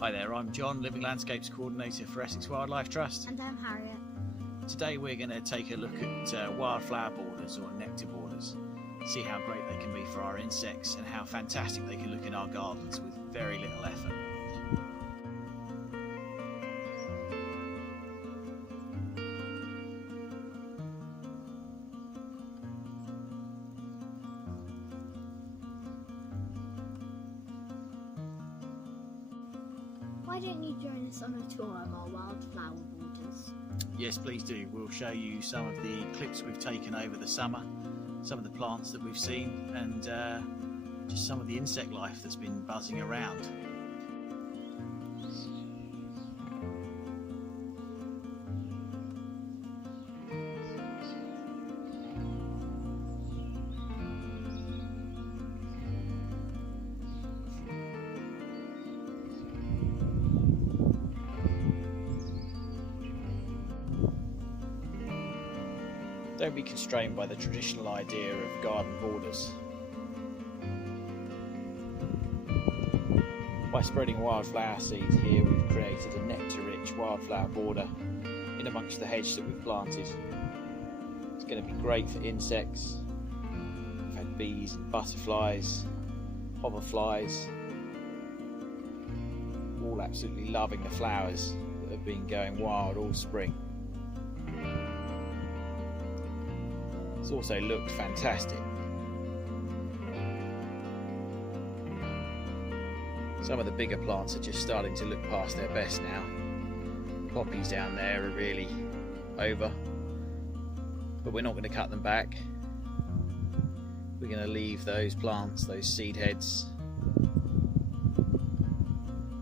Hi there, I'm John, Living Landscapes Coordinator for Essex Wildlife Trust. And I'm Harriet. Today we're going to take a look at wildflower borders or nectar borders, see how great they can be for our insects and how fantastic they can look in our gardens with very little effort. Why don't you join us on a tour of our wildflower borders? Yes, please do. We'll show you some of the clips we've taken over the summer, some of the plants that we've seen, and just some of the insect life that's been buzzing around. Don't be constrained by the traditional idea of garden borders. By spreading wildflower seeds here, we've created a nectar-rich wildflower border in amongst the hedge that we've planted. It's going to be great for insects. We've had bees and butterflies, hoverflies, all absolutely loving the flowers that have been going wild all spring. It's also looked fantastic. Some of the bigger plants are just starting to look past their best now. Poppies down there are really over, but we're not going to cut them back. We're going to leave those plants, those seed heads,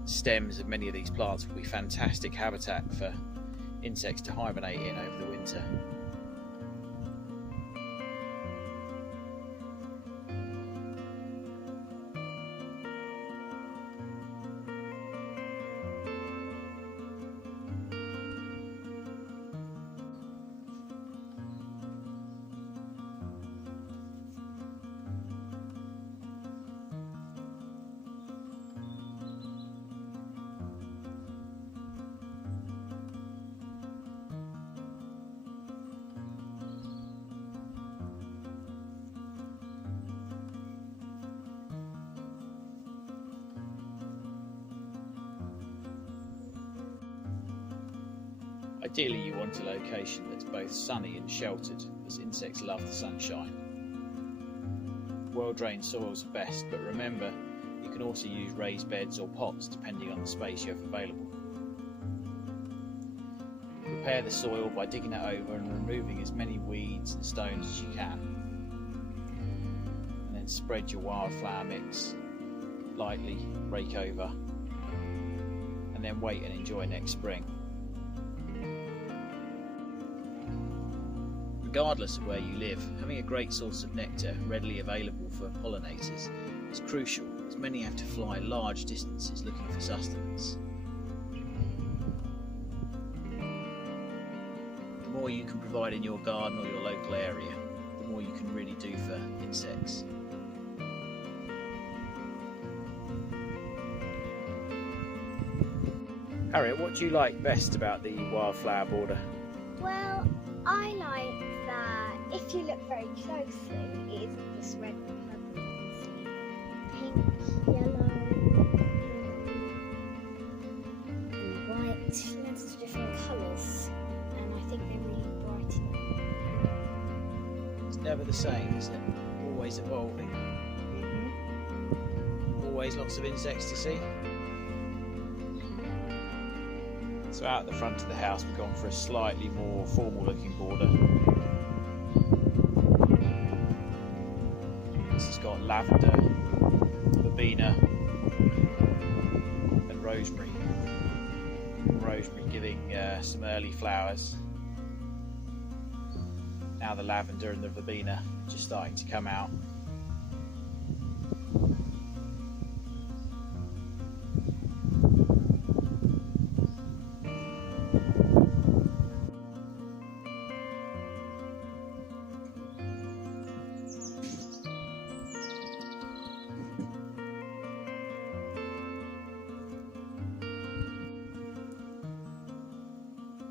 stems of many of these plants will be fantastic habitat for insects to hibernate in over the winter. Ideally you want a location that's both sunny and sheltered, as insects love the sunshine. Well-drained soils are best, but remember you can also use raised beds or pots depending on the space you have available. Prepare the soil by digging it over and removing as many weeds and stones as you can. And then spread your wildflower mix lightly, rake over, and then wait and enjoy next spring. Regardless of where you live, having a great source of nectar readily available for pollinators is crucial, as many have to fly large distances looking for sustenance. The more you can provide in your garden or your local area, the more you can really do for insects. Harriet, what do you like best about the wildflower border? Well, I like that if you look very closely, it isn't just red and purple. You can see pink, yellow, and white, lots of different colours, and I think they really brighten it. It's never the same, is it? Always evolving. Always lots of insects to see. So out at the front of the house we've gone for a slightly more formal looking border. This has got lavender, verbena and rosemary. Rosemary giving some early flowers. Now the lavender and the verbena just starting to come out.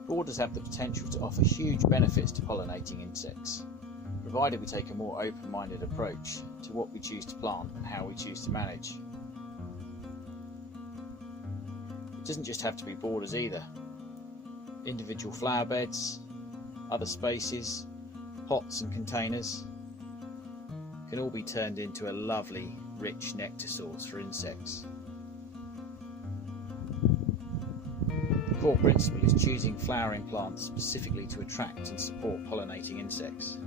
Borders have the potential to offer huge benefits to pollinating insects, provided we take a more open-minded approach to what we choose to plant and how we choose to manage. It doesn't just have to be borders either. Individual flower beds, other spaces, pots and containers can all be turned into a lovely, rich nectar source for insects. The core principle is choosing flowering plants specifically to attract and support pollinating insects.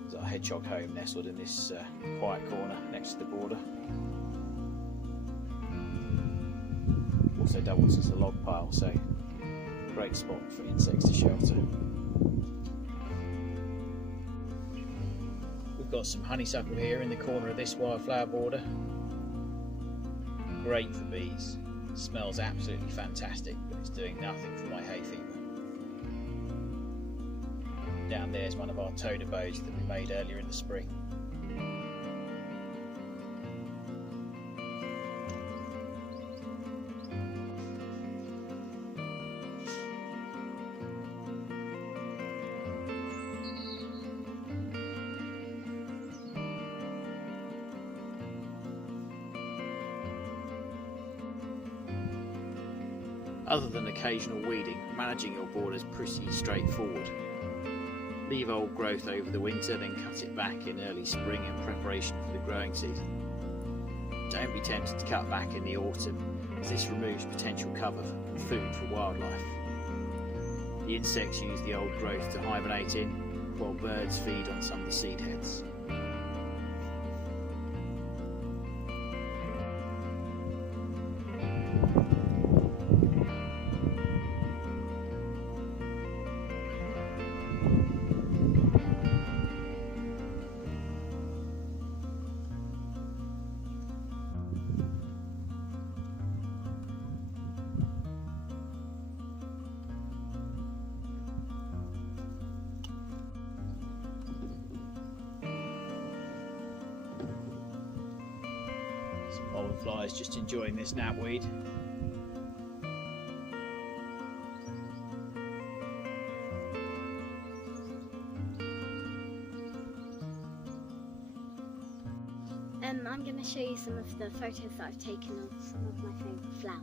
There's our hedgehog home nestled in this quiet corner next to the border. Also doubles as a log pile, so great spot for insects to shelter. We've got some honeysuckle here in the corner of this wildflower border. Great for bees. Smells absolutely fantastic, but it's doing nothing for my hay fever. Down there is one of our toad abodes that we made earlier in the spring. Other than occasional weeding, managing your borders is pretty straightforward. Leave old growth over the winter, then cut it back in early spring in preparation for the growing season. Don't be tempted to cut back in the autumn, as this removes potential cover and food for wildlife. The insects use the old growth to hibernate in, while birds feed on some of the seed heads. Pollen flies just enjoying this knapweed. I'm going to show you some of the photos that I've taken of some of my favourite flowers.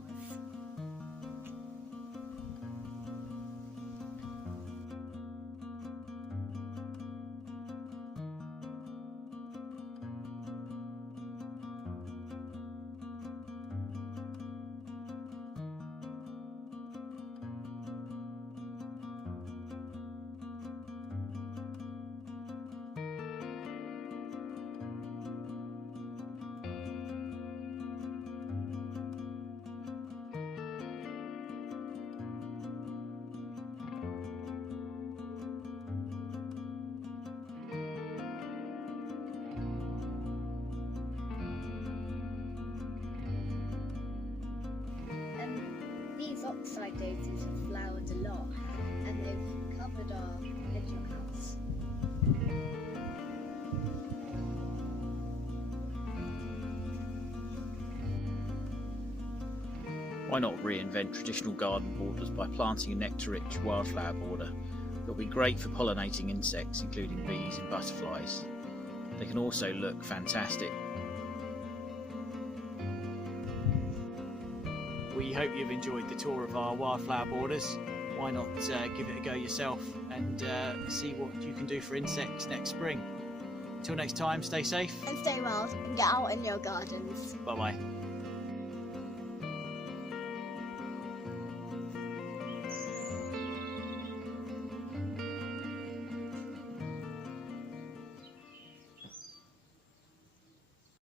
These oxide daisies have flowered a lot, and they've covered our hedgehog house. Why not reinvent traditional garden borders by planting a nectar-rich wildflower border that will be great for pollinating insects, including bees and butterflies. They can also look fantastic. We hope you've enjoyed the tour of our wildflower borders. Why not give it a go yourself and see what you can do for insects next spring. Till next time, stay safe And stay wild and get out in your gardens. Bye bye.